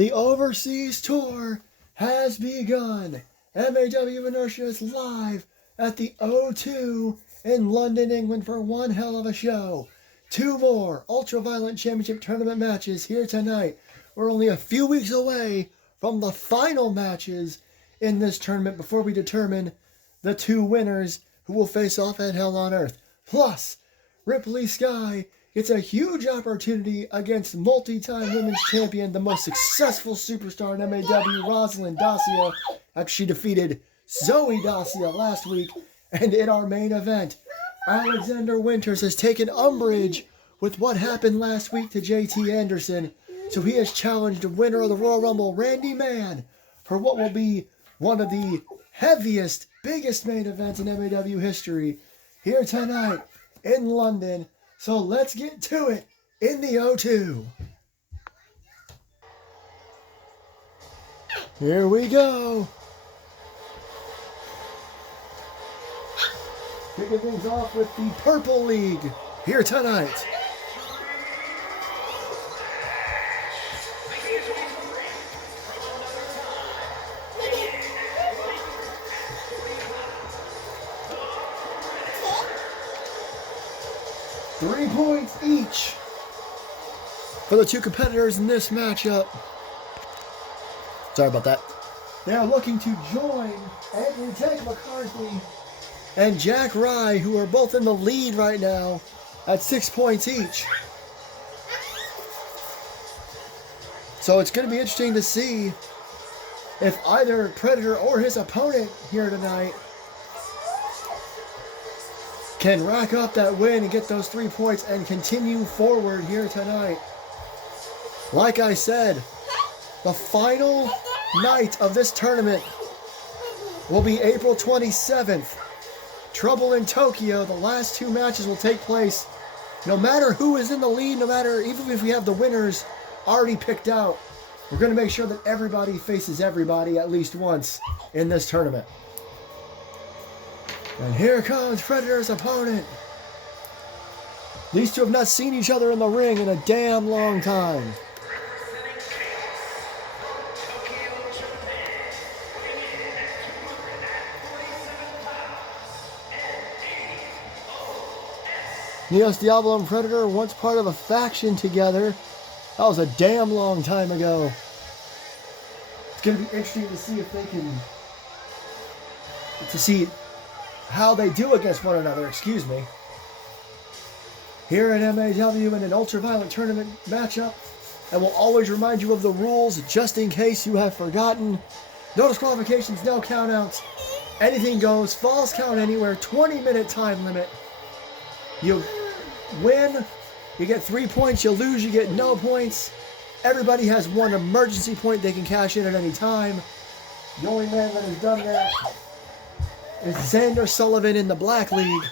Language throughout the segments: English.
The overseas tour has begun. MAW Inertia is live at the O2 in London, England for one hell of a show. Two more Ultraviolent Championship Tournament matches here tonight. We're only a few weeks away from the final matches in this tournament before we determine the two winners who will face off at Hell on Earth. Plus, Ripley Skye gets a huge opportunity against multi-time women's champion, the most successful superstar in MAW, Roz and Randy, after she defeated Zoe Dacia last week. And in our main event, Alexander Winters has taken umbrage with what happened last week to JT Anderson, so he has challenged the winner of the Royal Rumble, Randy Mann, for what will be one of the heaviest, biggest main events in MAW history here tonight in London. So let's get to it in the O2. Here we go. Kicking things off with the Purple League here tonight. Three points each for the two competitors in this matchup. Sorry about that. They are looking to join Anthony Tank McCarthy and Jack Rye, who are both in the lead right now at 6 points each. So it's going to be interesting to see if either Predator or his opponent here tonight can rack up that win and get those 3 points and continue forward here tonight. Like I said, the final night of this tournament will be April 27th. Trouble in Tokyo. The last two matches will take place no matter who is in the lead, no matter, even if we have the winners already picked out. We're going to make sure that everybody faces everybody at least once in this tournament. And here comes Predator's opponent. These two have not seen each other in the ring in a damn long time. Neos Diablo and Predator once part of a faction together. That was a damn long time ago. It's going to be interesting to see if they can... see how they do against one another, excuse me. Here at MAW in an ultra-violent tournament matchup, I will always remind you of the rules just in case you have forgotten. No disqualifications, no countouts. Anything goes, falls count anywhere, 20-minute time limit. You win, you get 3 points. You lose, you get no points. Everybody has one emergency point they can cash in at any time. The only man that has done that is Xander Sullivan in the Black League.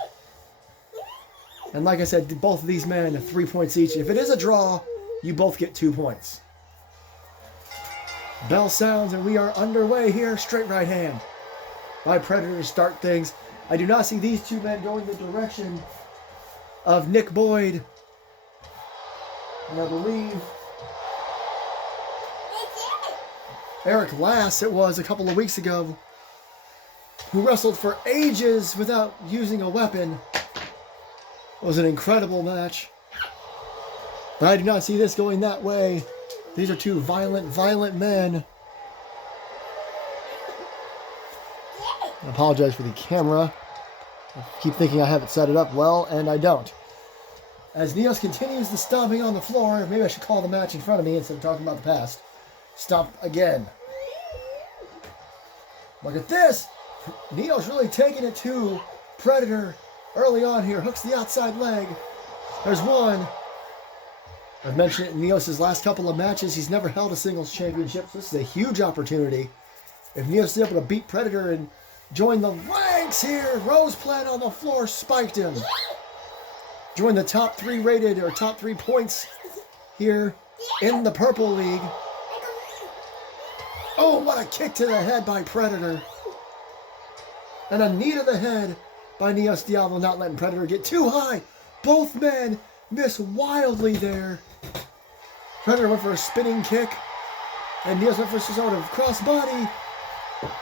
And like I said, both of these men have 3 points each. If it is a draw, you both get 2 points. Bell sounds and we are underway here. Straight right hand by Predator to start things. I do not see these two men going the direction of Nick Boyd. And I believe Eric Lass, it was a couple of weeks ago, who wrestled for ages without using a weapon. It was an incredible match. But I do not see this going that way. These are two violent men. I apologize for the camera. I keep thinking I have it set it up well, and I don't. As Neos continues the stomping on the floor, maybe I should call the match in front of me instead of talking about the past. Stomp again. Look at this. Neo's really taking it to Predator early on here. Hooks the outside leg. There's one. I've mentioned it in Neos' last couple of matches. He's never held a singles championship, so this is a huge opportunity. If Neos is able to beat Predator and join the ranks here, Rose plant on the floor, spiked him. Join the top 3 rated, or top 3 points here in the Purple League. Oh, what a kick to the head by Predator. And a knee to the head by Neos Diablo, not letting Predator get too high. Both men miss wildly there. Predator went for a spinning kick. And Neos went for some sort of crossbody.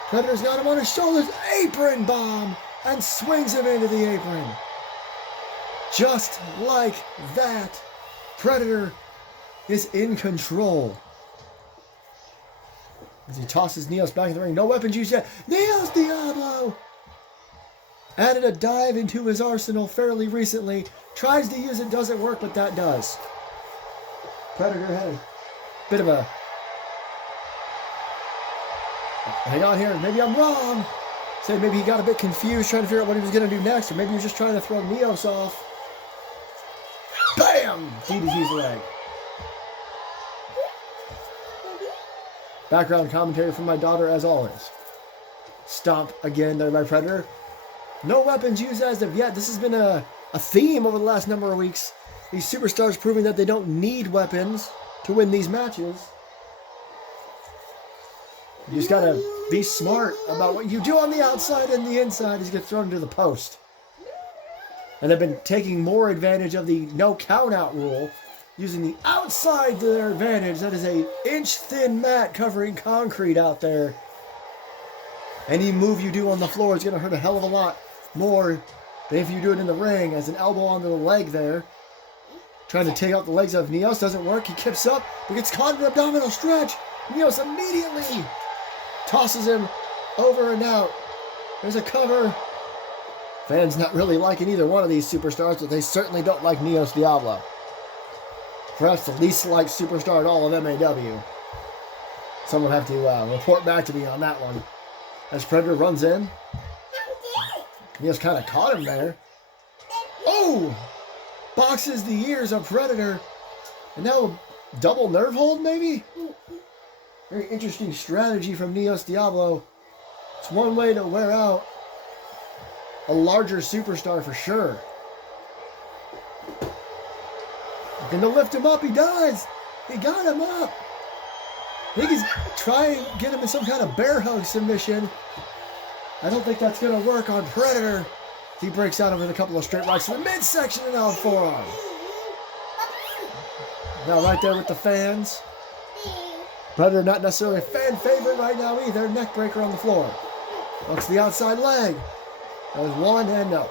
Predator's got him on his shoulders. Apron bomb. And swings him into the apron. Just like that, Predator is in control. As he tosses Neos back in the ring. No weapons used yet. Neos Diablo added a dive into his arsenal fairly recently. Tries to use it, doesn't work, but that does. Predator had a bit of a... Hang on here, maybe I'm wrong. Say maybe he got a bit confused trying to figure out what he was going to do next, or maybe he was just trying to throw Neos off. Bam! DDT's leg. Background commentary from my daughter as always. Stomp again there by Predator. No weapons used as of yet. This has been a theme over the last number of weeks. These superstars proving that they don't need weapons to win these matches. You just gotta be smart about what you do on the outside and the inside as you get thrown into the post. And they've been taking more advantage of the no count out rule, using the outside to their advantage. That is a inch-thin mat covering concrete out there. Any move you do on the floor is going to hurt a hell of a lot more than if you do it in the ring, as an elbow onto the leg there. Trying to take out the legs of Neos. Doesn't work. He kips up, but gets caught in an abdominal stretch. Neos immediately tosses him over and out. There's a cover. Fans not really liking either one of these superstars, but they certainly don't like Neos Diablo. Perhaps the least liked superstar in all of MAW. Someone have to report back to me on that one. As Predator runs in. Neos kind of caught him there. Oh! Boxes the ears of Predator. And now a double nerve hold, maybe? Very interesting strategy from Neos Diablo. It's one way to wear out a larger superstar for sure. Looking to lift him up, he does. He got him up. I think he's trying to get him in some kind of bear hug submission. I don't think that's going to work on Predator. He breaks out with a couple of straight rights to the midsection and out forearm. Now right there with the fans. Predator not necessarily a fan favorite right now either. Neck breaker on the floor. Looks the outside leg. That was one and no.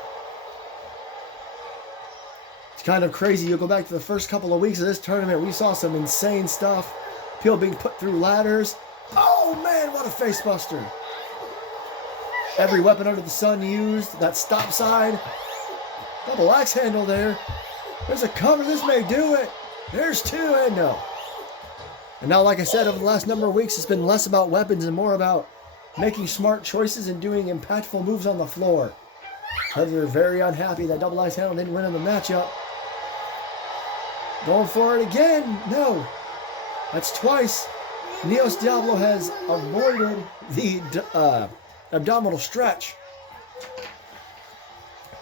It's kind of crazy. You go back to the first couple of weeks of this tournament. We saw some insane stuff. People being put through ladders. Oh man, what a face buster. Every weapon under the sun used. That stop side. Double axe handle there. There's a cover. This may do it. There's two and no. And now, like I said, over the last number of weeks, it's been less about weapons and more about making smart choices and doing impactful moves on the floor. Predator very unhappy that double axe handle didn't win in the matchup. Going for it again. No. That's twice. Neos Diablo has avoided the abdominal stretch.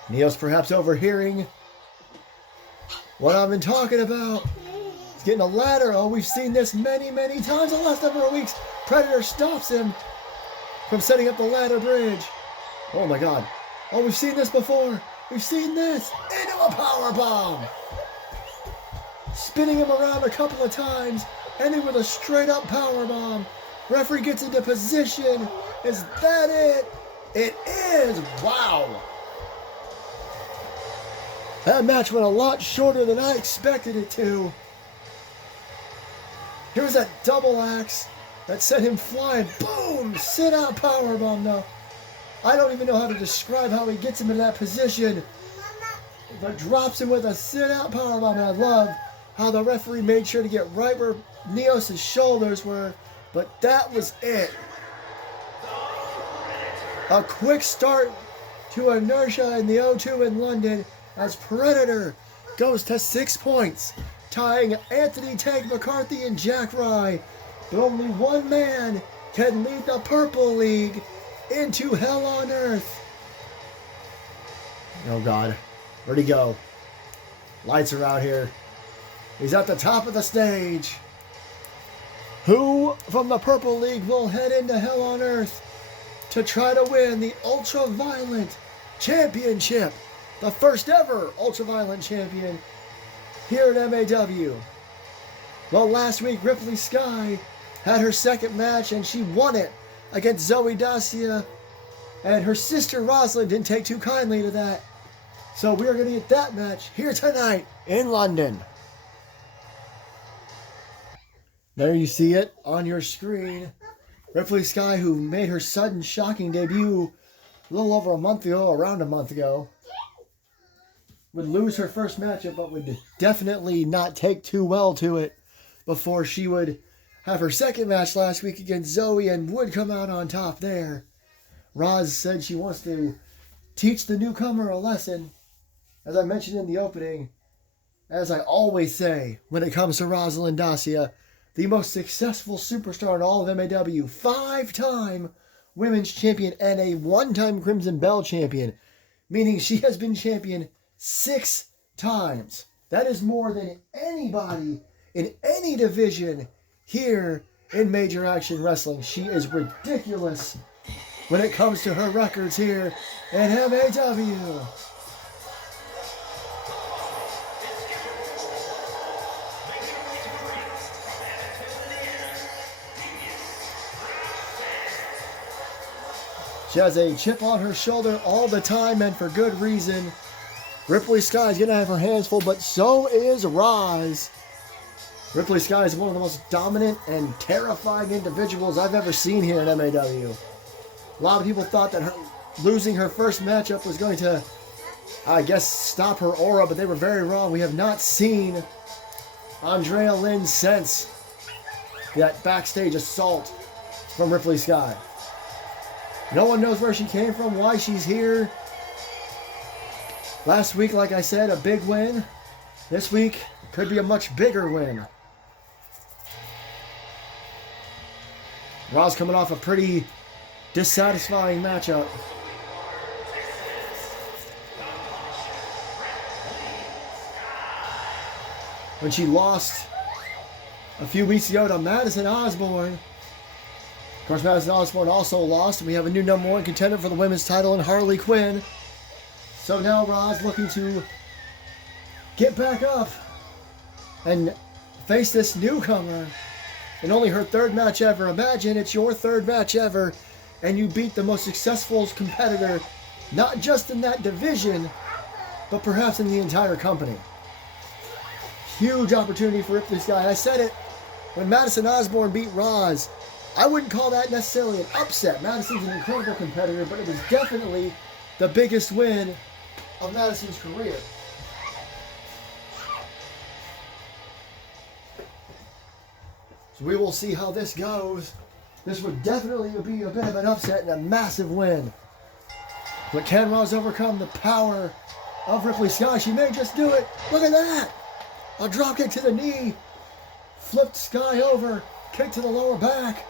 Neos perhaps overhearing what I've been talking about. He's getting a ladder. Oh, we've seen this many, many times in the last number of weeks. Predator stops him from setting up the ladder bridge. Oh my God. Oh, we've seen this before. We've seen this. Into a power bomb. Spinning him around a couple of times. Ending with a straight up power bomb. Referee gets into position. Is that it? It is. Wow. That match went a lot shorter than I expected it to. Here's that double axe that sent him flying. Boom! Sit out powerbomb now. I don't even know how to describe how he gets him in that position. But drops him with a sit out powerbomb. And I love how the referee made sure to get right where Neos' shoulders were. But that was it. A quick start to Inertia in the O2 in London as Predator goes to 6 points, tying Anthony Tank McCarthy and Jack Rye. But only one man can lead the Purple League into Hell on Earth. Oh God, where'd he go? Lights are out here. He's at the top of the stage. Who from the Purple League will head into Hell on Earth to try to win the Ultra-Violent Championship? The first ever Ultra-Violent Champion here at MAW. Well, last week, Ripley Skye had her second match and she won it against Zoe Dacia. And her sister Rosalind didn't take too kindly to that. So we are going to get that match here tonight in London. There you see it on your screen. Ripley Skye, who made her sudden shocking debut a little over a month ago, around a month ago, would lose her first matchup, but would definitely not take too well to it before she would have her second match last week against Zoe and would come out on top there. Roz said she wants to teach the newcomer a lesson. As I mentioned in the opening, as I always say when it comes to Rosalind Dacia, the most successful superstar in all of MAW, 5-time women's champion and a 1-time Crimson Bell champion, meaning she has been champion 6 times. That is more than anybody in any division here in Major Action Wrestling. She is ridiculous when it comes to her records here in MAW. She has a chip on her shoulder all the time, and for good reason. Ripley Skye is going to have her hands full, but so is Roz. Ripley Skye is one of the most dominant and terrifying individuals I've ever seen here in MAW. A lot of people thought that losing her first matchup was going to, I guess, stop her aura, but they were very wrong. We have not seen Andrea Lynn since that backstage assault from Ripley Skye. No one knows where she came from, why she's here. Last week, like I said, a big win. This week could be a much bigger win. Roz coming off a pretty dissatisfying matchup. When she lost a few weeks ago to Madison Osborne. Of course, Madison Osborne also lost, and we have a new number 1 contender for the women's title in Harley Quinn. So now Roz looking to get back up and face this newcomer in only her 3rd match ever. Imagine it's your 3rd match ever, and you beat the most successful competitor, not just in that division, but perhaps in the entire company. Huge opportunity for Ripley Skye. I said it when Madison Osborne beat Roz. I wouldn't call that necessarily an upset. Madison's an incredible competitor, but it was definitely the biggest win of Madison's career. So we will see how this goes. This would definitely be a bit of an upset and a massive win. But can Roz overcome the power of Ripley Skye? She may just do it. Look at that! A drop kick to the knee. Flipped Skye over. Kick to the lower back.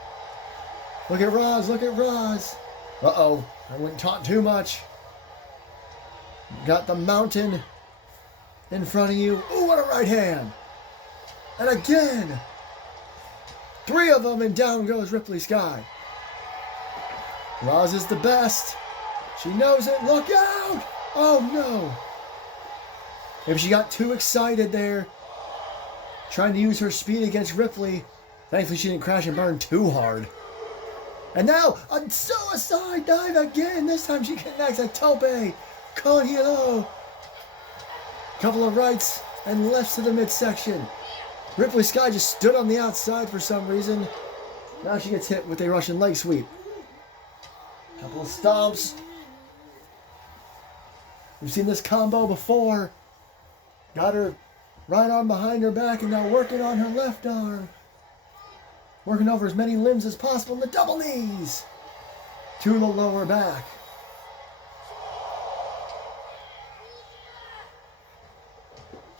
Look at Roz, look at Roz. Uh-oh, I wouldn't talk too much. Got the mountain in front of you. Ooh, what a right hand. And again. 3 of them, and down goes Ripley Skye. Roz is the best. She knows it. Look out! Oh, no. Maybe she got too excited there, trying to use her speed against Ripley. Thankfully, she didn't crash and burn too hard. And now, a suicide dive again. This time she connects a tope. Con hilo. Couple of rights and lefts to the midsection. Ripley Skye just stood on the outside for some reason. Now she gets hit with a Russian leg sweep. Couple of stomps. We've seen this combo before. Got her right arm behind her back and now working on her left arm. Working over as many limbs as possible in the double knees to the lower back.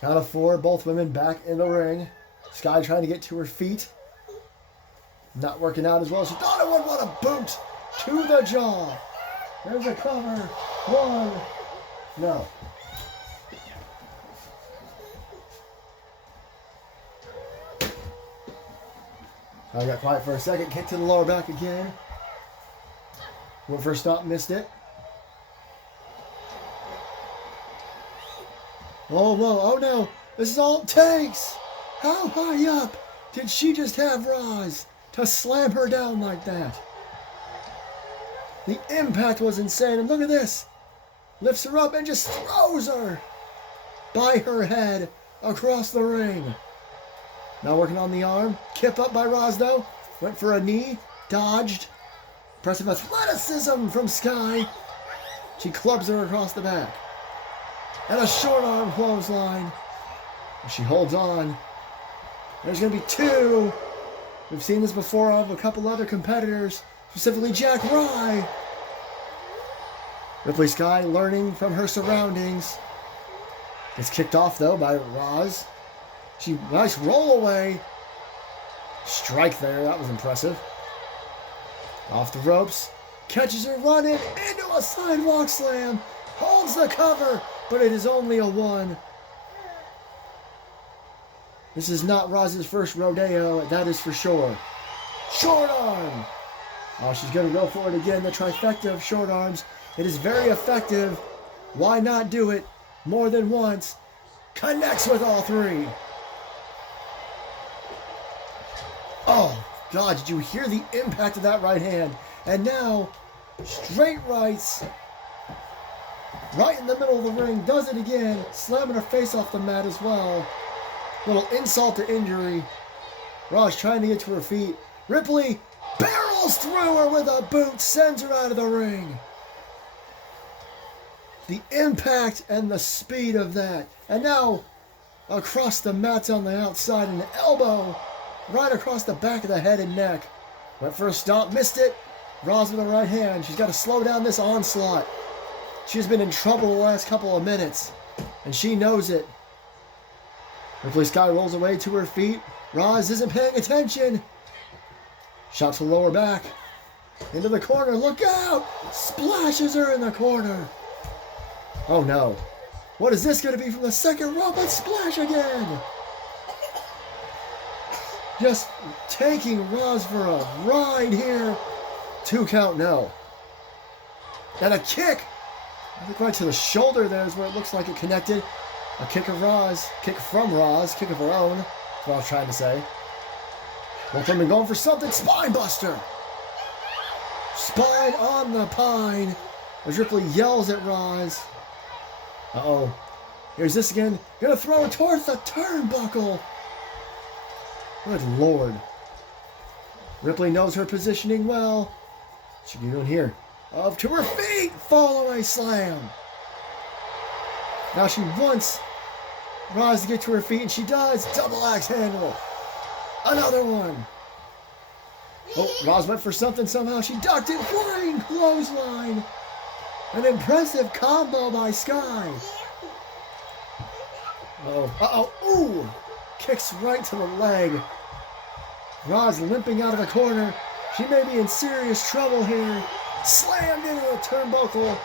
Count of 4, both women back in the ring. Skye trying to get to her feet. Not working out as well as she thought it would. What a boot to the jaw. There's a cover. 1. No. I got quiet for a second. Kick to the lower back again. Went for a stop, missed it. Oh, whoa, oh no. This is all it takes. How high up did she just have Roz? to slam her down like that. The impact was insane, and look at this. Lifts her up and just throws her by her head across the ring. Now working on the arm. Kip up by Roz though. Went for a knee. Dodged. Impressive athleticism from Skye. She clubs her across the back. And a short arm clothesline. She holds on. There's going to be two. We've seen this before of a couple other competitors. Specifically Jack Rye. Ripley Skye learning from her surroundings. Gets kicked off though by Roz. Nice roll away. Strike there, that was impressive. Off the ropes. Catches her running into a sidewalk slam. Holds the cover, but it is only a one. This is not Roz's first rodeo, that is for sure. Short arm. Oh, she's going to go for it again. The trifecta of short arms. It is very effective. Why not do it more than once? Connects with all three. Oh, God, did you hear the impact of that right hand? And now, straight rights. Right in the middle of the ring. Does it again. Slamming her face off the mat as well. Little insult to injury. Roz trying to get to her feet. Ripley barrels through her with a boot. Sends her out of the ring. The impact and the speed of that. And now, across the mats on the outside, an elbow right across the back of the head and neck. Went for a stomp, missed it. Roz with the right hand. She's got to slow down this onslaught. She's been in trouble the last couple of minutes, and she knows it. Ripley Skye rolls away to her feet. Roz isn't paying attention. Shot to lower back. Into the corner. Look out! Splashes her in the corner. Oh no. What is this going to be from the second rope? And splash again. Just taking Roz for a ride here. 2 count, no. And a kick. I think right to the shoulder there is where it looks like it connected. A kick of Roz. Kick from Roz. Kick of her own. That's what I was trying to say. Both of them going for something. Spine buster. Spine on the pine. As Ripley yells at Roz. Uh-oh. Here's this again. Gonna throw her towards the turnbuckle. Good Lord. Ripley knows her positioning well. What's she doing here? Up to her feet. Fall away slam. Now she wants Roz to get to her feet, and she does. Double axe handle. Another one. Oh, Roz went for something somehow. She ducked it. Flying clothesline. An impressive combo by Skye. Uh-oh. Ooh. Kicks right to the leg. Roz limping out of the corner. She may be in serious trouble here. Slammed into the turnbuckle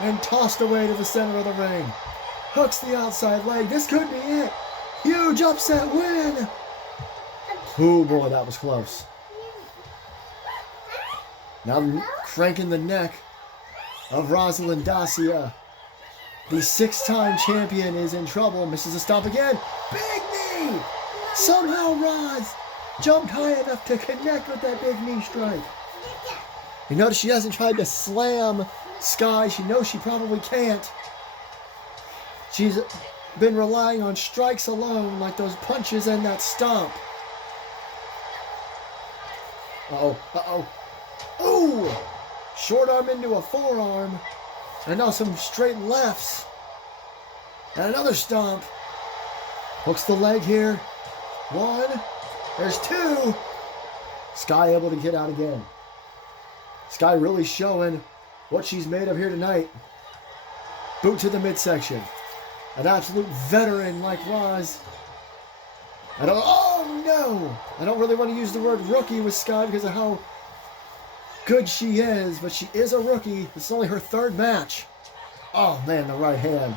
and tossed away to the center of the ring. Hooks the outside leg. This could be it. Huge upset win. Oh boy, that was close. Now cranking the neck of Rosalind Dacia. The 6-time champion is in trouble. Misses a stomp again. Big knee. Somehow Roz jumped high enough to connect with that big knee strike. You notice she hasn't tried to slam Skye. She knows she probably can't. She's been relying on strikes alone, like those punches and that stomp. Uh-oh. Ooh! Short arm into a forearm. And now some straight lefts. And another stomp. Hooks the leg here. 1. There's 2. Skye able to get out again. Skye really showing what she's made of here tonight. Boot to the midsection. An absolute veteran like Roz. Oh no! I don't really want to use the word rookie with Skye because of how good she is, but she is a rookie. This is only her 3rd match. Oh man, the right hand.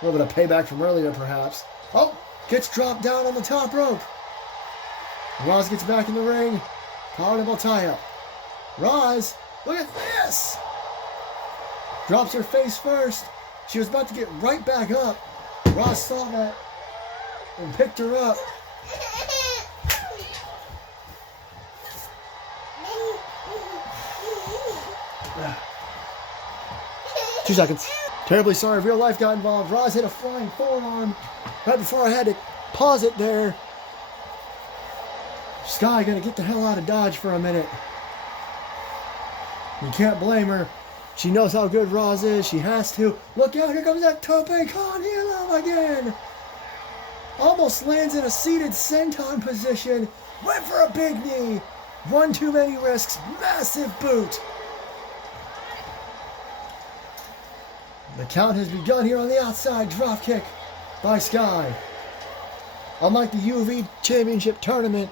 A little bit of payback from earlier perhaps. Oh, gets dropped down on the top rope. Roz gets back in the ring. Collarbone tie-up. Roz, look at this! Drops her face first. She was about to get right back up. Roz saw that and picked her up. 2 seconds. Terribly sorry, real life got involved. Roz hit a flying forearm right before I had to pause it there. Skye gonna get the hell out of Dodge for a minute. You can't blame her. She knows how good Roz is. She has to. Look out, here comes that tope con hilo again. Almost lands in a seated senton position. Went for a big knee. One too many risks. Massive boot. The count has begun here on the outside. Drop kick by Skye. Unlike the UV Championship Tournament,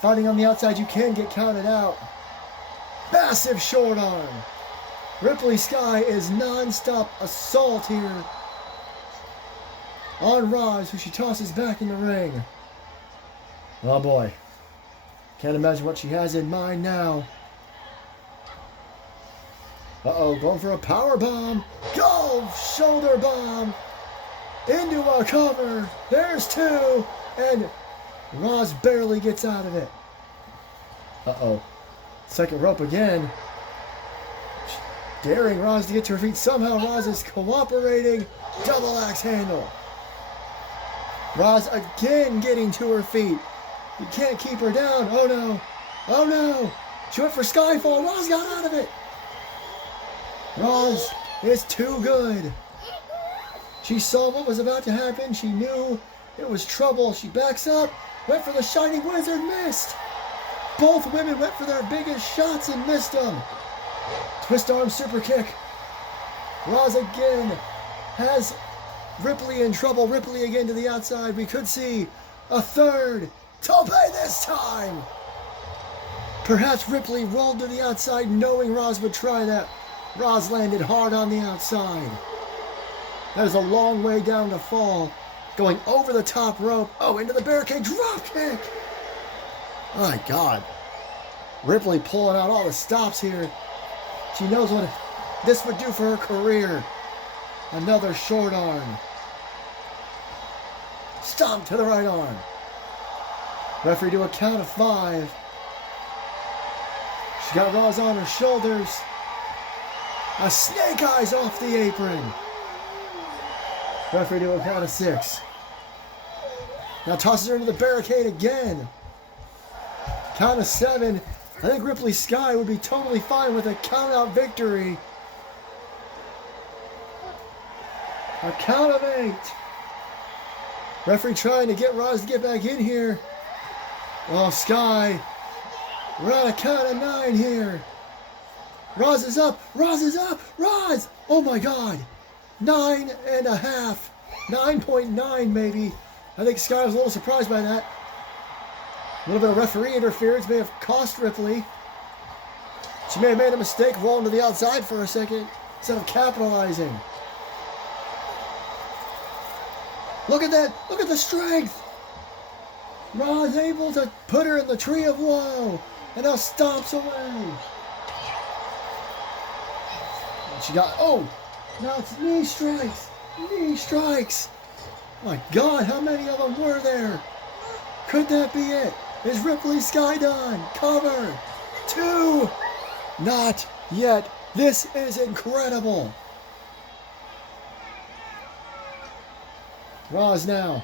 fighting on the outside, you can get counted out. Massive short arm. Ripley Skye is non-stop assault here on Roz, who she tosses back in the ring. Oh boy. Can't imagine what she has in mind now. Uh-oh, going for a power bomb. Go! Shoulder bomb. Into a cover. There's 2. And Roz barely gets out of it. Uh-oh. Second rope again. Daring Roz to get to her feet. Somehow Roz is cooperating. Double axe handle. Roz again getting to her feet. You can't keep her down. Oh no. Oh no. She went for Skyfall. Roz got out of it. Roz is too good. She saw what was about to happen. She knew it was trouble. She backs up. Went for the Shining Wizard. Missed. Both women went for their biggest shots and missed them. Twist arm super kick. Roz again has Ripley in trouble. Ripley again to the outside. We could see a third. Tope this time. Perhaps Ripley rolled to the outside knowing Roz would try that. Roz landed hard on the outside. That is a long way down to fall. Going over the top rope. Oh, into the barricade. Drop kick. My God. Ripley pulling out all the stops here. She knows what this would do for her career. Another short arm. Stomp to the right arm. Referee do a count of 5. She got Roz on her shoulders. A snake eyes off the apron. Referee do a count of 6. Now tosses her into the barricade again. Count of 7. I think Ripley Skye would be totally fine with a count-out victory. A count of 8. Referee trying to get Roz to get back in here. Oh, Skye. We're on a count of 9 here. Roz is up. Roz is up. Roz! Oh my God. 9.5. 9.9 maybe. I think Skye was a little surprised by that. A little bit of referee interference may have cost Ripley. She may have made a mistake rolling to the outside for a second instead of capitalizing. Look at that. Look at the strength. Roz able to put her in the tree of woe. And now stomps away. And she got, oh, now it's knee strikes. Knee strikes. My God, how many of them were there? Could that be it? Is Ripley Skye done? Cover. 2. Not yet. This is incredible. Roz now.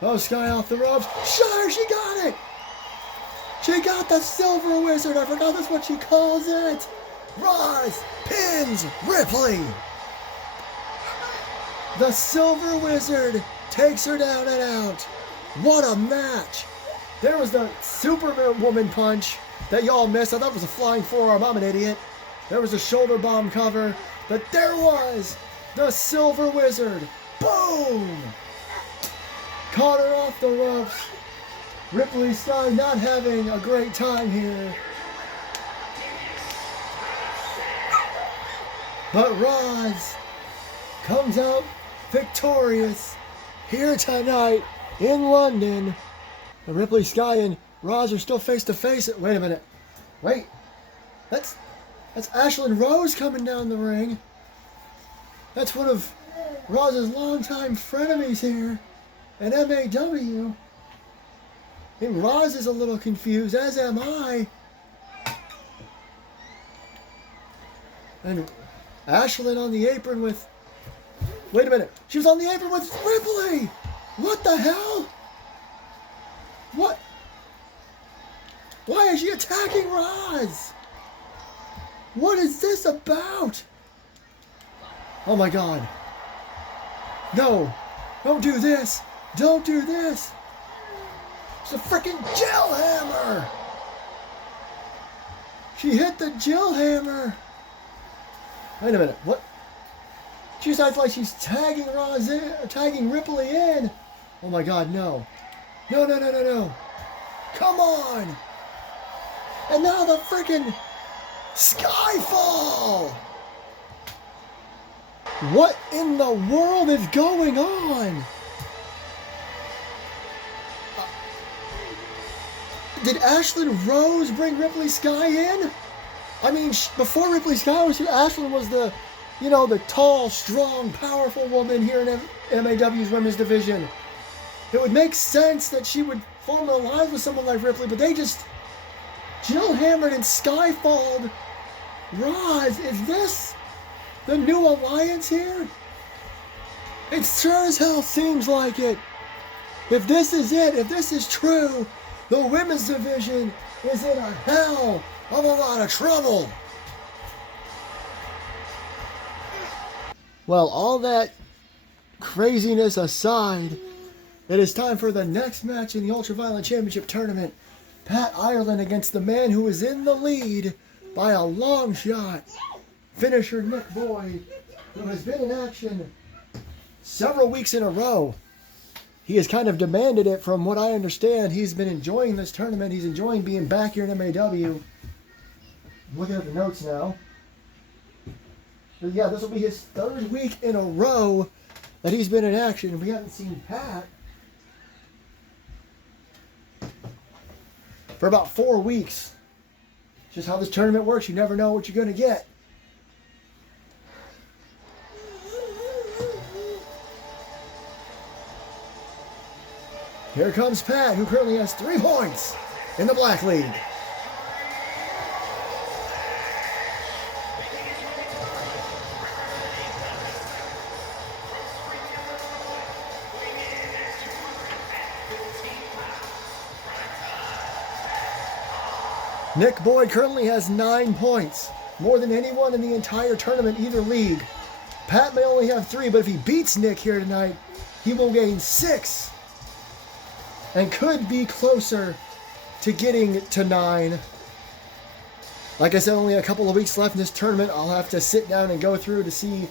Oh, Skye off the ropes. Sure, she got it. She got the Silver Wizard. I forgot that's what she calls it. Roz pins Ripley. The Silver Wizard takes her down and out. What a match. There was the Superwoman punch that y'all missed. I thought it was a flying forearm. I'm an idiot. There was a shoulder bomb cover. But there was the Silver Wizard. Boom! Caught her off the ropes. Ripley Skye not having a great time here. But Roz comes out victorious here tonight in London. And Ripley Skye and Roz are still face to face. Wait a minute. Wait. That's Ashlyn Rose coming down the ring. That's one of Roz's longtime frenemies here at MAW. And Roz is a little confused, as am I. And Ashlyn on the apron with... Wait a minute. She was on the apron with Ripley. What the hell? What? Why is she attacking Roz? What is this about? Oh my God. No. Don't do this. Don't do this. It's a freaking Jill hammer. She hit the Jill hammer. Wait a minute. What? She acts like she's tagging Roz in, or tagging Ripley in. Oh my God, no. No, no, no, no, no. Come on. And now the freaking Skyfall. What in the world is going on? Did Ashlyn Rose bring Ripley Skye in? I mean, before Ripley Skye was here, Ashlyn was the, you know, the tall, strong, powerful woman here in MAW's women's division. It would make sense that she would form an alliance with someone like Ripley, but they just Jill hammered and Skyfalled Roz. Is this the new alliance here? It sure as hell seems like it. If this is it, if this is true, the women's division is in a hell of a lot of trouble. Well, all that craziness aside, it is time for the next match in the Ultraviolet Championship Tournament. Pat Ireland against the man who is in the lead by a long shot. Finisher Nick Boyd, who has been in action several weeks in a row. He has kind of demanded it from what I understand. He's been enjoying this tournament. He's enjoying being back here in MAW. I'm looking at the notes now. But yeah, this will be his third week in a row that he's been in action. We haven't seen Pat for about 4 weeks. Just how this tournament works. You never know what you're going to get. Here comes Pat, who currently has 3 points in the Black League. Nick Boyd currently has 9 points, more than anyone in the entire tournament, either league. Pat may only have 3, but if he beats Nick here tonight, he will gain 6. And could be closer to getting to 9. Like I said, only a couple of weeks left in this tournament. I'll have to sit down and go through to see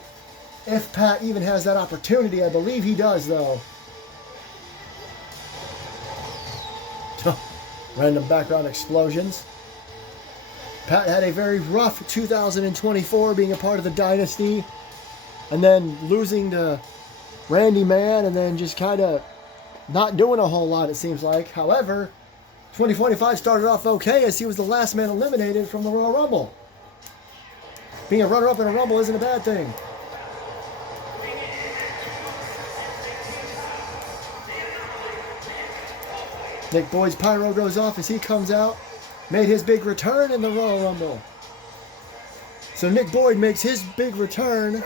if Pat even has that opportunity. I believe he does, though. Random background explosions. Pat had a very rough 2024 being a part of the Dynasty. And then losing to Randy Mann, and then just kind of not doing a whole lot, it seems like. However, 2025 started off okay as he was the last man eliminated from the Royal Rumble. Being a runner-up in a Rumble isn't a bad thing. Nick Boyd's pyro goes off as he comes out. Made his big return in the Royal Rumble. So Nick Boyd makes his big return.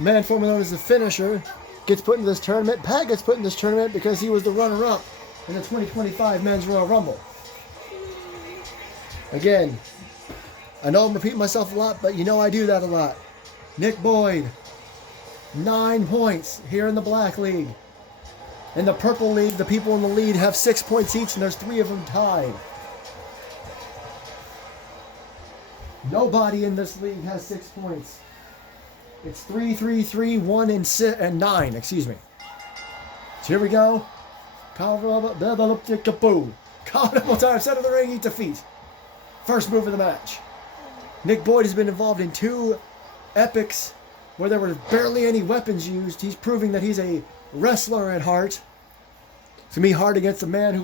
Man formerly known as the Finisher gets put into this tournament. Pat gets put in this tournament because he was the runner-up in the 2025 Men's Royal Rumble. Again, I know I'm repeating myself a lot, but you know I do that a lot. Nick Boyd, 9 points here in the Black League. In the Purple League, the people in the lead have 6 points each, and there's 3 of them tied. Nobody in this league has 6 points. It's 3, 3, 3, 1, and 9. Excuse me. So here we go. Call double time. Center of the ring, eat defeat. First move of the match. Nick Boyd has been involved in 2 epics where there were barely any weapons used. He's proving that he's a wrestler at heart. It's gonna be hard against a man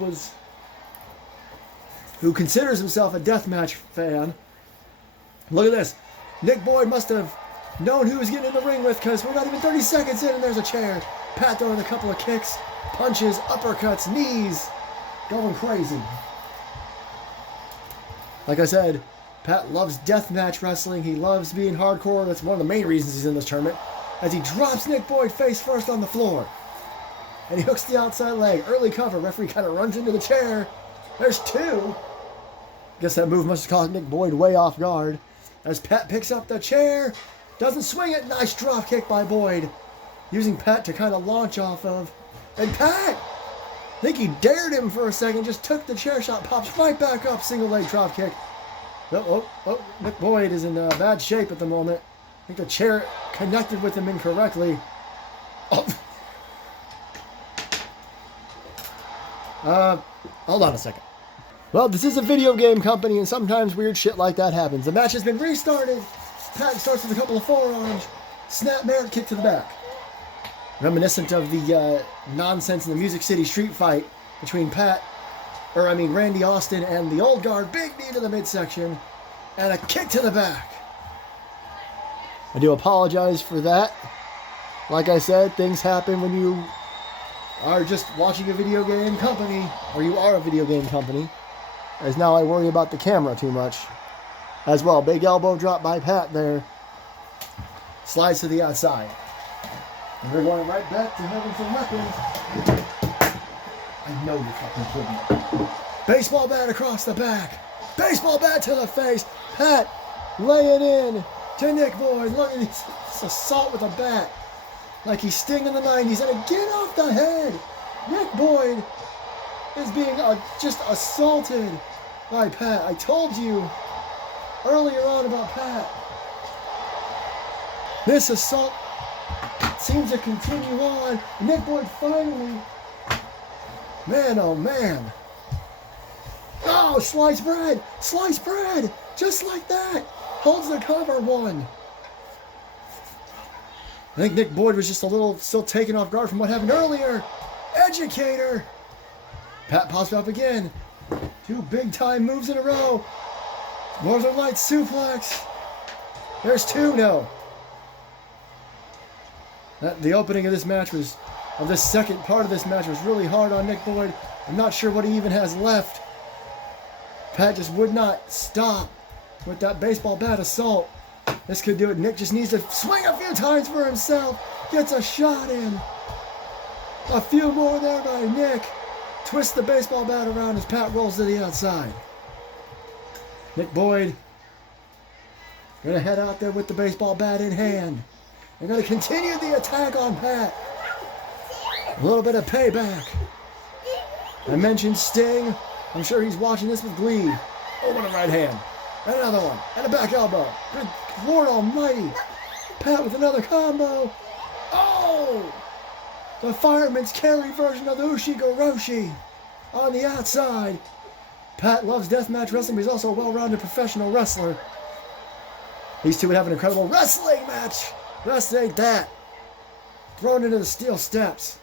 who considers himself a deathmatch fan. Look at this. Nick Boyd must have known who he was getting in the ring with, because we're not even 30 seconds in and there's a chair. Pat throwing a couple of kicks, punches, uppercuts, knees. Going crazy. Like I said, Pat loves deathmatch wrestling. He loves being hardcore. That's one of the main reasons he's in this tournament. As he drops Nick Boyd face first on the floor. And he hooks the outside leg. Early cover. Referee kind of runs into the chair. There's 2. Guess that move must have caught Nick Boyd way off guard. As Pat picks up the chair. Doesn't swing it. Nice drop kick by Boyd. Using Pat to kind of launch off of. And Pat, I think he dared him for a second. Just took the chair shot. Pops right back up. Single leg drop kick. Oh, Nick Boyd is in bad shape at the moment. I think the chair connected with him incorrectly. Oh. Hold on a second. Well, this is a video game company, and sometimes weird shit like that happens. The match has been restarted. Pat starts with a couple of forearms. Snap merit kick to the back. Reminiscent of the nonsense in the Music City street fight between Randy Austin and the old guard. Big knee to the midsection. And a kick to the back. I do apologize for that. Like I said, things happen when you are just watching a video game company, or you are a video game company, as now I worry about the camera too much. As well, big elbow drop by Pat there. Slides to the outside. And we're going right back to having some weapons. I know you're fucking kidding me. Baseball bat across the back. Baseball bat to the face. Pat laying in to Nick Boyd. Look at this assault with a bat. Like he's Sting in the 90s. And again off the head. Nick Boyd is being just assaulted by Pat. I told you earlier on about Pat. This assault seems to continue on. Nick Boyd finally. Man, oh man. Oh, sliced bread. Sliced bread. Just like that. Holds the cover 1. I think Nick Boyd was just a little still taken off guard from what happened earlier. Educator. Pat pops up again. 2 big time moves in a row. Northern Lights suplex. There's 2 now. The opening of this match was, of this second part of this match was really hard on Nick Boyd. I'm not sure what he even has left. Pat just would not stop with that baseball bat assault. This could do it. Nick just needs to swing a few times for himself. Gets a shot in. A few more there by Nick. Twists the baseball bat around as Pat rolls to the outside. Nick Boyd going to head out there with the baseball bat in hand. They're going to continue the attack on Pat. A little bit of payback. I mentioned Sting. I'm sure he's watching this with glee. Oh, what a right hand. And another one. And a back elbow. Good Lord almighty. Pat with another combo. Oh! The Fireman's Carry version of the Ushigoroshi on the outside. Pat loves deathmatch wrestling, but he's also a well-rounded professional wrestler. These two would have an incredible wrestling match. Rest ain't that. Thrown into the steel steps.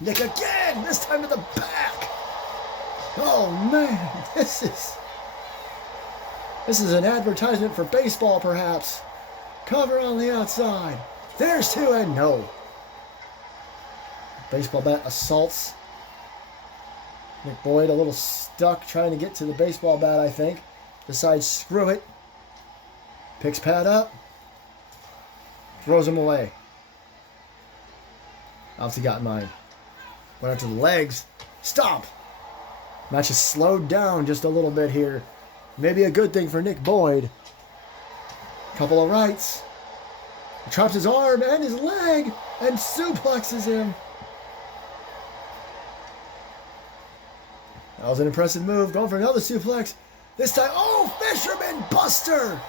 Nick again, this time to the back. Oh man, this is an advertisement for baseball perhaps. Cover on the outside. There's 2 and no. Baseball bat assaults. Nick Boyd a little stuck trying to get to the baseball bat, I think. Decides screw it. Picks Pat up. Throws him away. Obviously got mine. Went up to the legs. Stop! Match is slowed down just a little bit here. Maybe a good thing for Nick Boyd. Couple of rights. He drops his arm and his leg and suplexes him. That was an impressive move. Going for another suplex. This time, oh, Fisherman Buster!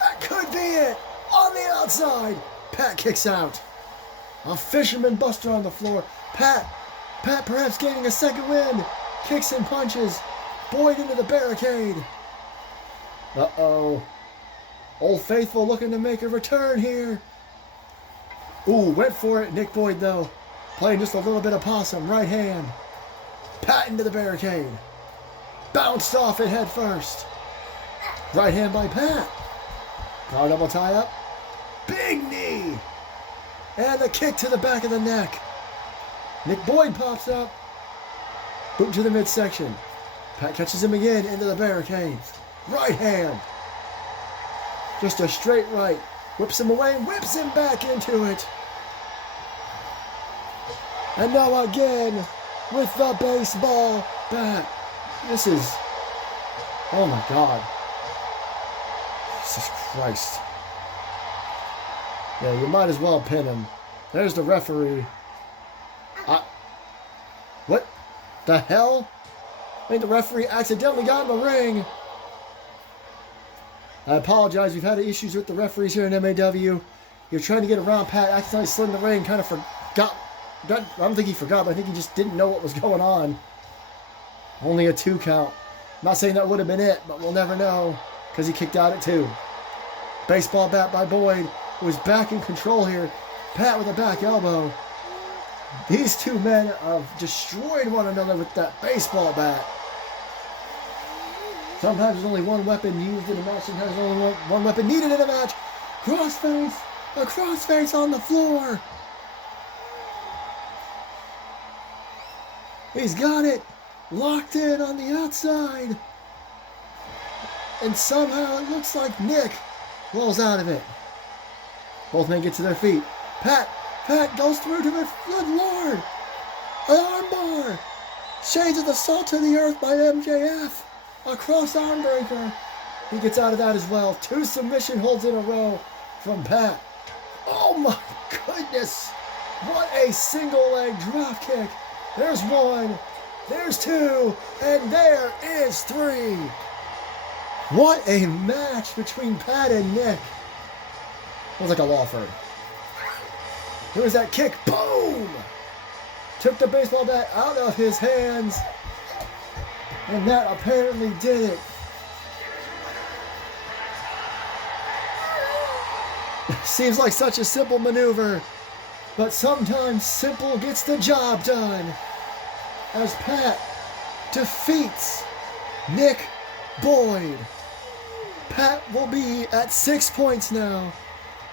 That could be it. On the outside. Pat kicks out. A Fisherman Buster on the floor. Pat perhaps gaining a second win. Kicks and punches. Boyd into the barricade. Uh-oh. Old Faithful looking to make a return here. Ooh, went for it. Nick Boyd, though, playing just a little bit of possum. Right hand. Pat into the barricade. Bounced off it head first. Right hand by Pat. Power double tie up. Big knee. And a kick to the back of the neck. Nick Boyd pops up. Boot to the midsection. Pat catches him again into the barricade. Right hand. Just a straight right. Whips him away, whips him back into it. And now again with the baseball bat. This is, oh my God. Jesus Christ. Yeah, you might as well pin him. There's the referee. What the hell? I think the referee accidentally got in the ring. I apologize. We've had issues with the referees here in MAW. You're trying to get around Pat, accidentally slid in the ring, kind of forgot. I don't think he forgot, but I think he just didn't know what was going on. Only a 2 count. I'm not saying that would have been it, but we'll never know because he kicked out at 2. Baseball bat by Boyd, who is back in control here. Pat with a back elbow. These two men have destroyed one another with that baseball bat. Sometimes there's only one weapon used in a match. Sometimes there's only one weapon needed in a match. Crossface. A crossface on the floor. He's got it locked in on the outside. And somehow it looks like Nick rolls out of it. Both men get to their feet. Pat goes through to the good Lord. An armbar. Shades of the salt to the earth by MJF. A cross arm breaker. He gets out of that as well. 2 submission holds in a row from Pat. Oh my goodness. What a single leg drop kick. There's 1. There's 2. And there is 3. What a match between Pat and Nick. It was like a law firm. Here's that kick. Boom! Took the baseball bat out of his hands. And that apparently did it. Seems like such a simple maneuver. But sometimes simple gets the job done. As Pat defeats Nick Boyd. Pat will be at 6 points now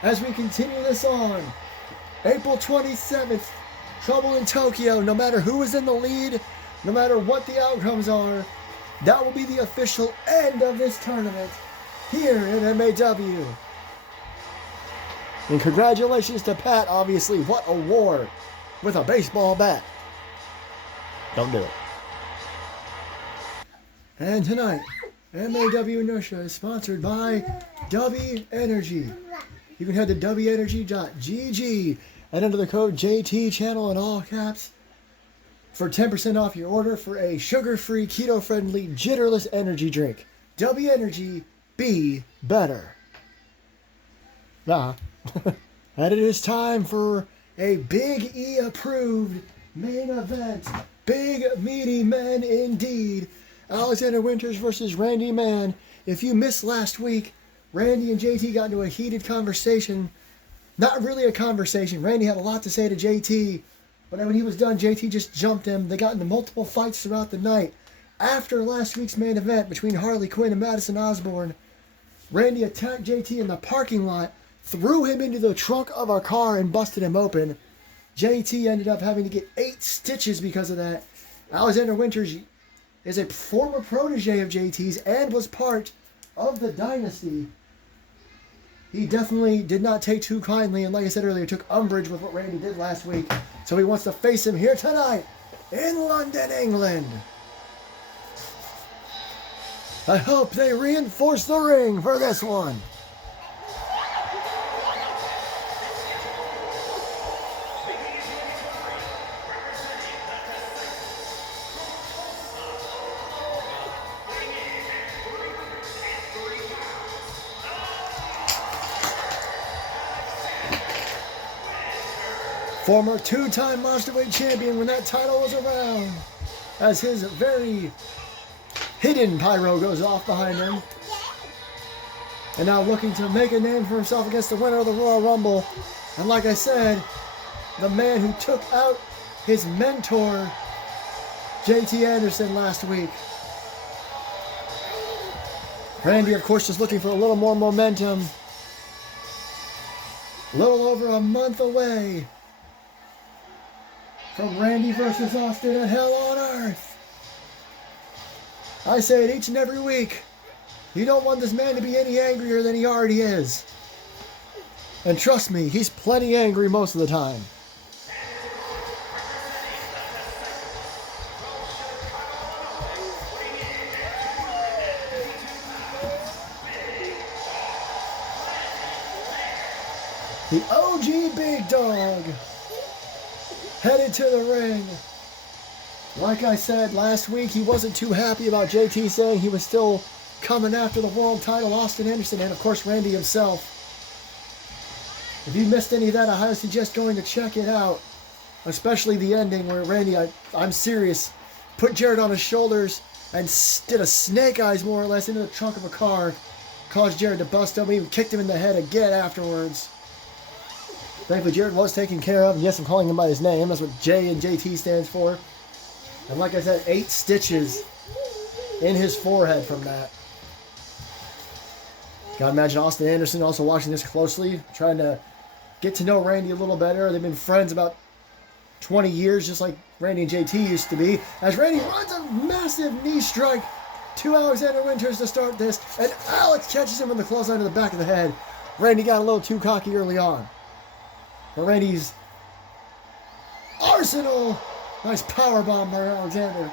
as we continue this on. April 27th, Trouble in Tokyo. No matter who is in the lead, no matter what the outcomes are, that will be the official end of this tournament here in MAW. And congratulations to Pat, obviously. What a war with a baseball bat. Don't do it. And tonight, MAW Inertia is sponsored by W Energy. You can head to wenergy.gg and enter the code JT Channel in all caps for 10% off your order for a sugar-free, keto-friendly, jitterless energy drink. W Energy, be better. And it is time for a Big E approved main event. Big meaty men indeed. Alexander Winters versus Randy Mann. If you missed last week, Randy and JT got into a heated conversation. Not really a conversation. Randy had a lot to say to JT, but when he was done, JT just jumped him. They got into multiple fights throughout the night. After last week's main event between Harley Quinn and Madison Osborne, Randy attacked JT in the parking lot, threw him into the trunk of a car and busted him open. JT ended up having to get 8 stitches because of that. Alexander Winters is a former protege of JT's and was part of the dynasty. He definitely did not take too kindly, and like I said earlier, took umbrage with what Randy did last week. So he wants to face him here tonight in London, England. I hope they reinforce the ring for this one. Former 2-time Monsterweight champion when that title was around, as his very hidden pyro goes off behind him. And now looking to make a name for himself against the winner of the Royal Rumble. And like I said, the man who took out his mentor, JT Anderson, last week. Randy, of course, just looking for a little more momentum. A little over a month away from Randy versus Austin at Hell on Earth. I say it each and every week. You don't want this man to be any angrier than he already is. And trust me, he's plenty angry most of the time. The OG Big Dog headed to the ring. Like I said last week, he wasn't too happy about JT saying he was still coming after the world title, Austin Anderson, and of course Randy himself. If you missed any of that, I highly suggest going to check it out. Especially the ending where Randy, I'm serious, put Jarrett on his shoulders and did a snake eyes more or less into the trunk of a car. Caused Jarrett to bust up, even kicked him in the head again afterwards. Thankfully, Jarrett was taken care of. And yes, I'm calling him by his name. That's what J and JT stands for. And like I said, 8 stitches in his forehead from that. Gotta imagine Austin Anderson also watching this closely, trying to get to know Randy a little better. They've been friends about 20 years, just like Randy and JT used to be. As Randy runs a massive knee strike to Alexander Winters to start this, and Alex catches him in the clothesline to the back of the head. Randy got a little too cocky early on. But Randy's arsenal, nice powerbomb by Alexander.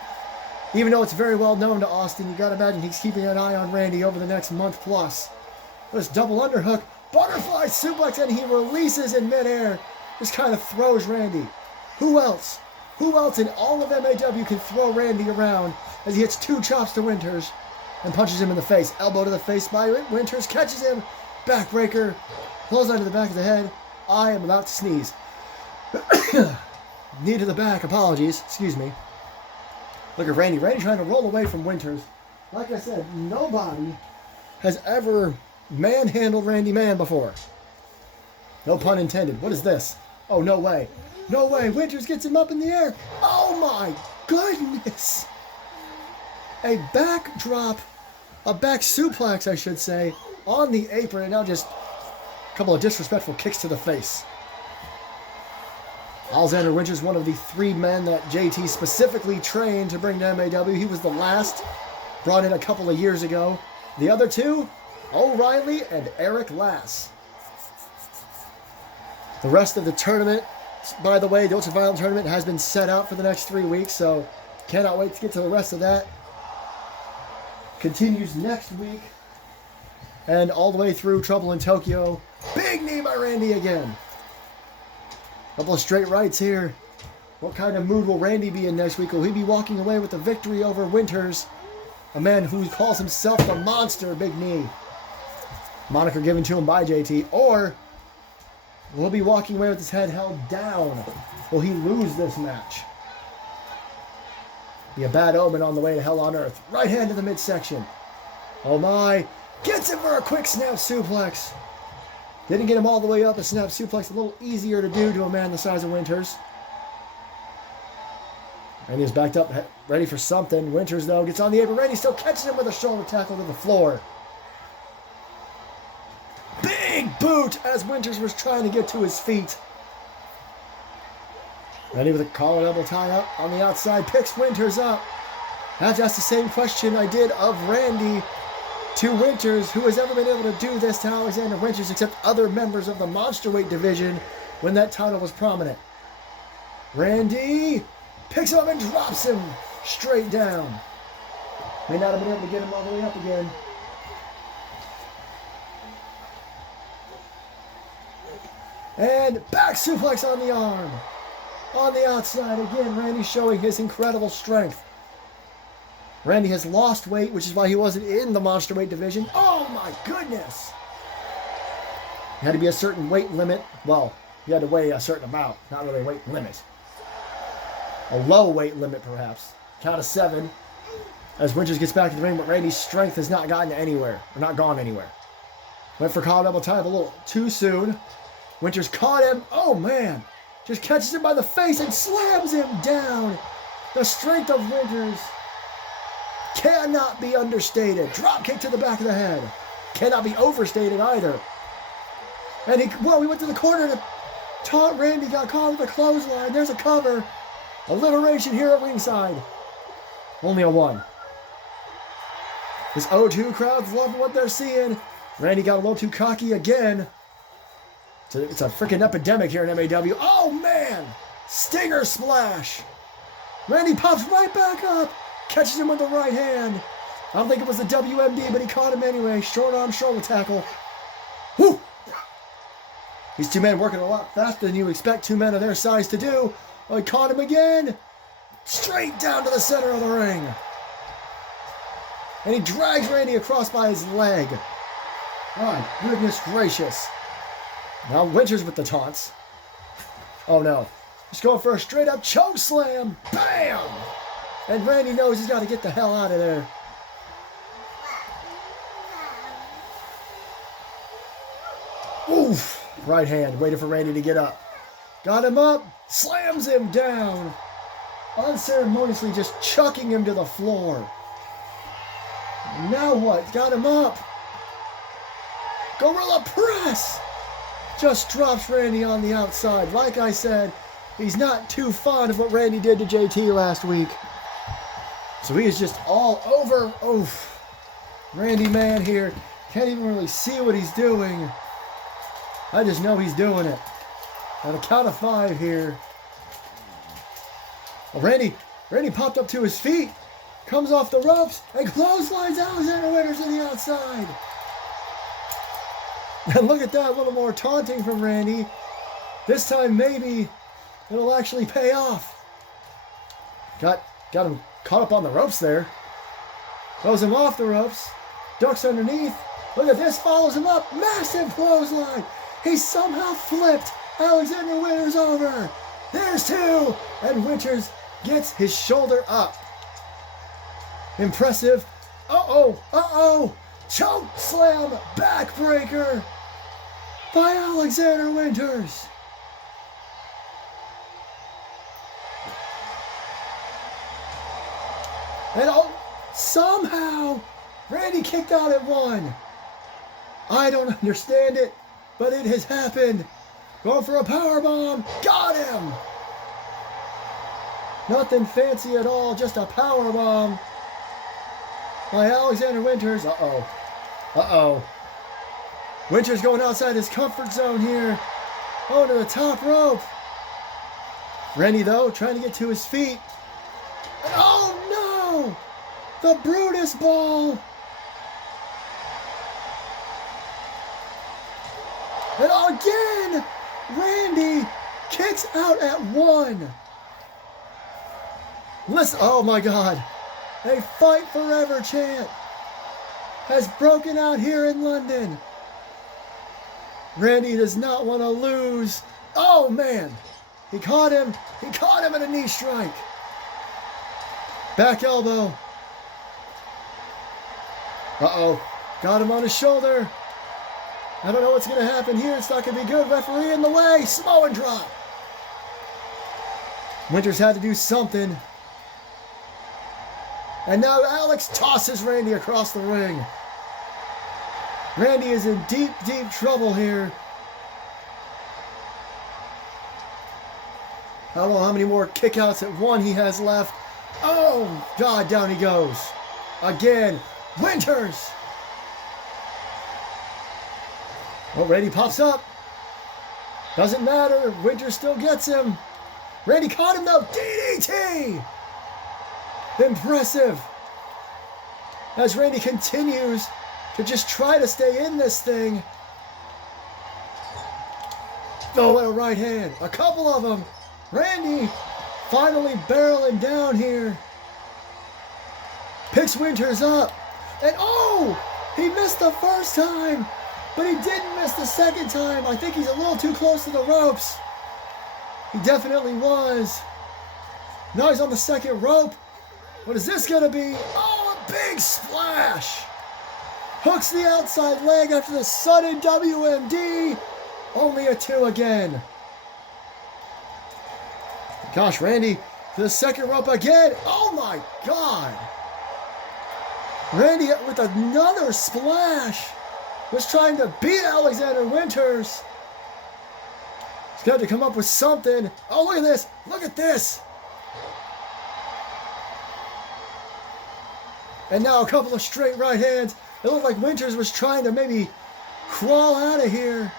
Even though it's very well known to Austin, you gotta imagine he's keeping an eye on Randy over the next month plus. This double underhook, butterfly suplex, and he releases in midair. Just kind of throws Randy. Who else? Who else in all of MAW can throw Randy around as he hits 2 chops to Winters and punches him in the face? Elbow to the face by Winters, catches him. Backbreaker, clothesline to the back of the head. I am about to sneeze. Knee to the back, apologies, excuse me. Look at Randy. Randy trying to roll away from Winters. Like I said, nobody has ever manhandled Randy Mann before. No pun intended. What is this? Oh, no way. No way. Winters gets him up in the air. Oh my goodness. A backdrop, a back suplex, I should say, on the apron, and now just a couple of disrespectful kicks to the face. Alexander Winters, one of the 3 men that JT specifically trained to bring to MAW. He was the last, brought in a couple of years ago. The other 2, O'Reilly and Eric Lass. The rest of the tournament, by the way, the Ultra Violent tournament has been set out for the next 3 weeks, so cannot wait to get to the rest of that. Continues next week and all the way through Trouble in Tokyo. Big knee by Randy again. Couple of straight rights here. What kind of mood will Randy be in next week? Will he be walking away with a victory over Winters? A man who calls himself the Monster. Big knee. Moniker given to him by JT. Or will he be walking away with his head held down? Will he lose this match? Be a bad omen on the way to Hell on Earth. Right hand to the midsection. Oh my. Gets him for a quick snap suplex. Didn't get him all the way up. A snap suplex a little easier to do to a man the size of Winters. Randy is backed up, ready for something. Winters, though, gets on the apron. Randy still catches him with a shoulder tackle to the floor. Big boot as Winters was trying to get to his feet. Randy with a collar elbow tie up on the outside. Picks Winters up. I have to ask the same question I did of Randy to Winters. Who has ever been able to do this to Alexander Winters except other members of the Monsterweight division when that title was prominent? Randy picks him up and drops him straight down. May not have been able to get him all the way up again. And back suplex on the arm. On the outside again, Randy showing his incredible strength. Randy has lost weight, which is why he wasn't in the Monsterweight division. Oh my goodness! It had to be a certain weight limit. Well, you had to weigh a certain amount, not really a weight limit. A low weight limit, perhaps. Count of 7. As Winters gets back to the ring, but Randy's strength has not gotten anywhere, or not gone anywhere. Went for collar double tie a little too soon. Winters caught him. Oh man! Just catches him by the face and slams him down. The strength of Winters cannot be understated. Drop kick to the back of the head. Cannot be overstated either. And he went to the corner to taunt Randy. Got caught with a clothesline. There's a cover. Alliteration here at ringside. Only a 1. This O2 crowd's loving what they're seeing. Randy got a little too cocky again. It's a freaking epidemic here in MAW. Oh, man! Stinger splash! Randy pops right back up. Catches him with the right hand. I don't think it was the WMD, but he caught him anyway. Short arm shoulder tackle. Whew! These two men working a lot faster than you expect two men of their size to do. Oh, he caught him again. Straight down to the center of the ring. And he drags Randy across by his leg. My goodness gracious. Now Winters with the taunts. Oh no. Just going for a straight up choke slam. Bam! And Randy knows he's got to get the hell out of there. Oof. Right hand, waiting for Randy to get up. Got him up. Slams him down. Unceremoniously just chucking him to the floor. Now what? Got him up. Gorilla press. Just drops Randy on the outside. Like I said, he's not too fond of what Randy did to JT last week. So he is just all over. Oof. Randy Mann here. Can't even really see what he's doing. I just know he's doing it. At a count of 5 here. Well, Randy popped up to his feet. Comes off the ropes and clotheslines Alexander Winters to the outside. And look at that, a little more taunting from Randy. This time maybe it'll actually pay off. Got him caught up on the ropes there. Throws him off the ropes. Ducks underneath. Look at this, follows him up. Massive clothesline. He somehow flipped Alexander Winters over. There's 2. And Winters gets his shoulder up. Impressive. Uh-oh. Choke slam backbreaker by Alexander Winters. And somehow Randy kicked out at 1. I don't understand it, but it has happened. Going for a powerbomb. Got him. Nothing fancy at all, just a powerbomb by Alexander Winters. Uh-oh. Winters going outside his comfort zone here. Oh, to the top rope. Randy, though, trying to get to his feet. And oh, no! The Brutus ball. And again, Randy kicks out at 1. Listen, oh my God. A fight forever chant has broken out here in London. Randy does not want to lose. Oh man. He caught him in a knee strike. Back elbow. Uh-oh. Got him on his shoulder. I don't know what's going to happen here. It's not going to be good. Referee in the way. Samoan drop. Winters had to do something. And now Alex tosses Randy across the ring. Randy is in deep, deep trouble here. I don't know how many more kickouts at 1 he has left. Oh, God, down he goes. Again, Winters. Well, Randy pops up. Doesn't matter. Winters still gets him. Randy caught him, though. DDT. Impressive. As Randy continues to just try to stay in this thing. Oh, and a right hand. A couple of them. Randy finally barreling down here. Picks Winters up. And oh, he missed the first time. But he didn't miss the second time. I think he's a little too close to the ropes. He definitely was. Now he's on the second rope. What is this going to be? Oh, a big splash. Hooks the outside leg after the sudden WMD. Only a 2 again. Gosh, Randy to the second rope again. Oh my God. Randy with another splash. Was trying to beat Alexander Winters. He's got to come up with something. Oh, look at this. Look at this. And now a couple of straight right hands. It looked like Winters was trying to maybe crawl out of here.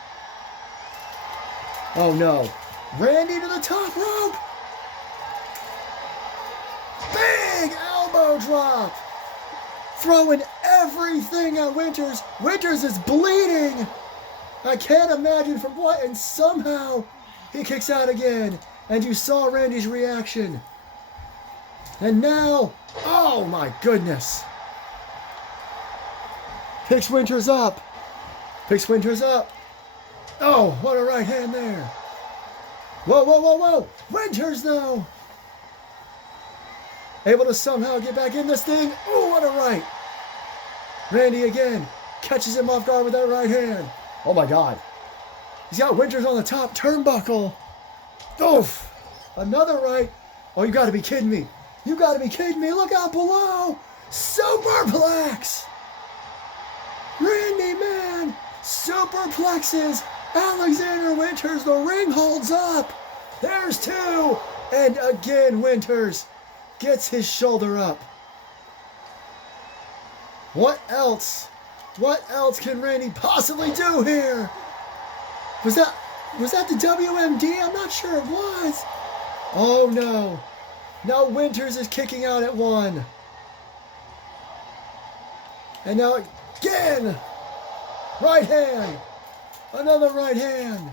Oh no. Randy to the top rope. Big elbow drop. Throwing everything at Winters. Winters is bleeding. I can't imagine from what. And somehow he kicks out again. And you saw Randy's reaction. And now, oh my goodness. Picks Winters up. Picks Winters up. Oh, what a right hand there. Whoa, whoa, whoa, whoa. Winters though. Able to somehow get back in this thing. Oh, what a right. Randy again. Catches him off guard with that right hand. Oh my God. He's got Winters on the top turnbuckle. Oof. Another right. Oh, you got to be kidding me. You got to be kidding me. Look out below. Superplex. Randy Mann superplexes Alexander Winters. The ring holds up. There's two. And again, Winters gets his shoulder up. What else? What else can Randy possibly do here? Was that the WMD? I'm not sure it was. Oh no. Now Winters is kicking out at one. And now again. Right hand. Another right hand.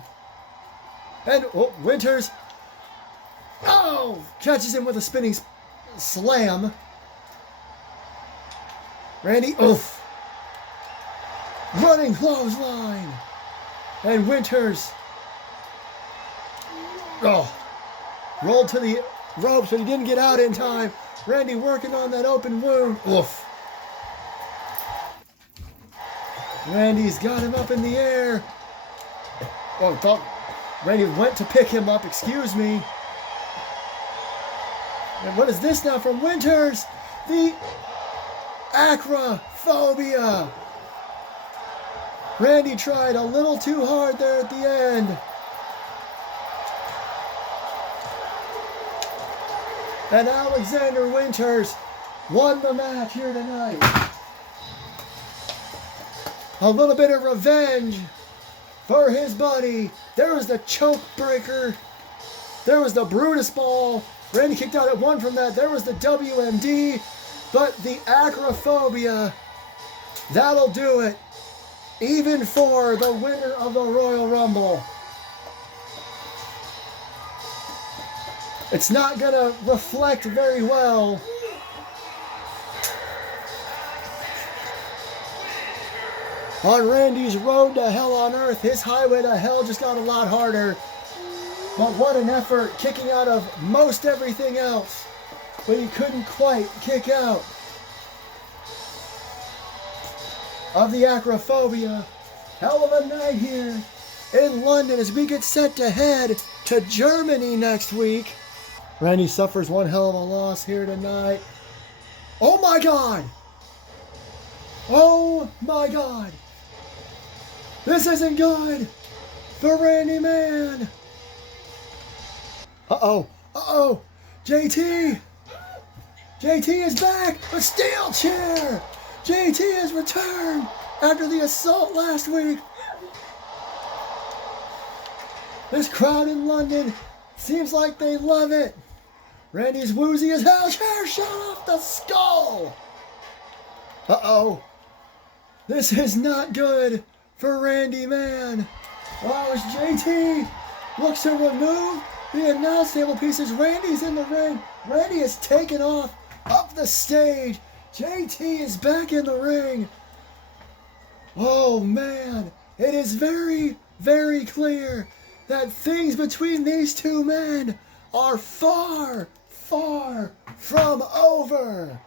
And oh, Winters. Oh, catches him with a spinning slam. Randy, oof. Running clothesline. And Winters. Oh. Rolled to the ropes, but he didn't get out in time. Randy working on that open wound. Oof. Randy's got him up in the air. Oh, thought Randy went to pick him up, excuse me. And what is this now from Winters? The acrophobia. Randy tried a little too hard there at the end. And Alexander Winters won the match here tonight. A little bit of revenge for his buddy. There was the choke breaker. There was the Brutus ball. Randy kicked out at one from that. There was the WMD. But the acrophobia, that'll do it. Even for the winner of the Royal Rumble. It's not going to reflect very well on Randy's road to hell on earth. His highway to hell just got a lot harder. But what an effort, kicking out of most everything else. But he couldn't quite kick out of the acrophobia. Hell of a night here in London as we get set to head to Germany next week. Randy suffers one hell of a loss here tonight. Oh my God! Oh my God! This isn't good for Randy Mann. Uh-oh. Uh-oh. JT is back. A steel chair. JT has returned after the assault last week. This crowd in London seems like they love it. Randy's woozy as hell. Chair shot off the skull. Uh-oh. This is not good for Randy Mann. Wow, as JT looks to remove the announce table pieces. Randy's in the ring. Randy is taken off up the stage. JT is back in the ring. Oh man, it is very, very clear that things between these two men are far, far from over.